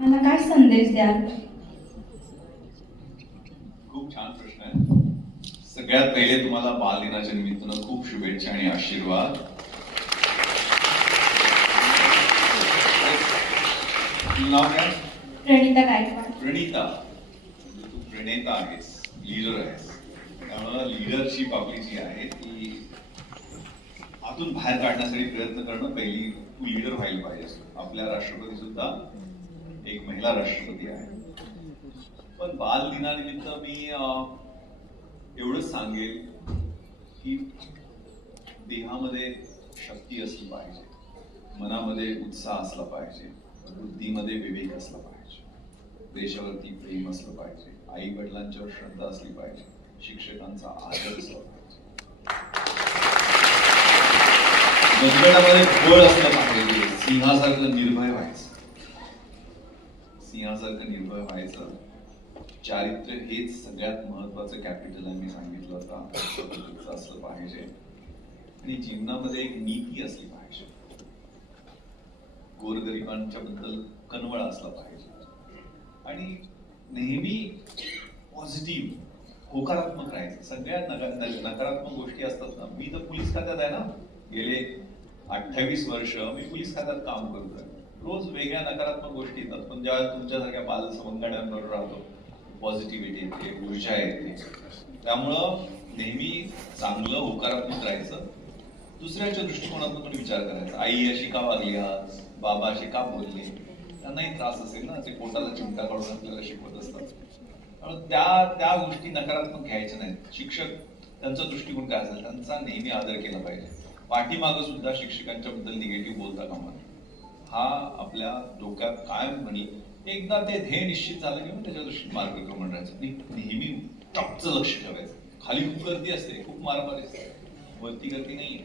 मला काय संदेश द्याल? खूप छान प्रश्न आहे. सगळ्यात पहिले तुम्हाला बालदिनाच्या निमित्तानं खूप शुभेच्छा आणि आशीर्वाद. तुझं नाव काय? प्रणिता गायकवाड. प्रणिता. म्हणजे तू प्रणेता आहेस, लीडर आहेस. त्यामुळे लीडरशिप आपली जी आहे ती आतून बाहेर काढण्यासाठी प्रयत्न करणं, पहिली तू लीडर व्हायला पाहिजेस. आपल्या राष्ट्रपती सुद्धा एक महिला राष्ट्रपती आहे. पण बाल दिनानिमित्त मी एवढंच सांगेल की देहामध्ये शक्ती असली पाहिजे, मनामध्ये उत्साह असला पाहिजे, बुद्धीमध्ये विवेक असला पाहिजे, देशावरती प्रेम असलं पाहिजे, आई वडिलांच्यावर श्रद्धा असली पाहिजे, शिक्षकांचा आदर असला पाहिजे, जनगणामध्ये बळ असलं पाहिजे, सिंहासारखं निर्भय व्हायचं. सिंहासारखं निर्भय व्हायचं. चारित्र्य हेच सगळ्यात महत्वाचं कॅपिटल आहे. मी सांगितलं होतं असलं पाहिजे. आणि जीवनामध्ये एक नीती असली पाहिजे. गोरगरिबांच्या बद्दल कनवळ असला पाहिजे आणि नेहमी पॉझिटिव्ह होकारात्मक राहायचं. सगळ्या नकारात्मक गोष्टी असतात ना. मी तर पोलीस खात्यात आहे ना, गेले 28 वर्ष मी पोलीस खात्यात काम करतोय. रोज वेगळ्या नकारात्मक गोष्टी येतात, पण ज्यावेळेस तुमच्यासारख्या बाल सवंगड्यांबरोबर राहतो, पॉझिटिव्हिटी येते, ऊर्जा येते. त्यामुळं नेहमी चांगलं होकारात्मक राहायचं. दुसऱ्याच्या दृष्टिकोनातून पण विचार करायचा. आई अशी का वागली आज, बाबा असे का बोलले, त्यांनाही त्रास असेल ना, ते पोटाला चिमटा काढून आपल्याला शिकवत असतात. त्यामुळे त्या गोष्टी नकारात्मक घ्यायच्या नाहीत. शिक्षक त्यांचा दृष्टिकोन काय असेल त्यांचा नेहमी आदर केला पाहिजे. पाठीमागं सुद्धा शिक्षकांच्या बद्दल निगेटिव्ह बोलता कामा नये. हा आपल्या डोक्यात कायम म्हणी. एकदा ते ध्येय निश्चित झालं की मग त्याच्या दृष्टीने मार्गक्रमण राहायचं. नेहमी टॉपचं लक्ष ठेवायचं. खाली खूप गर्दी असते, खूप मारामारी असते, वरती गर्दी नाही.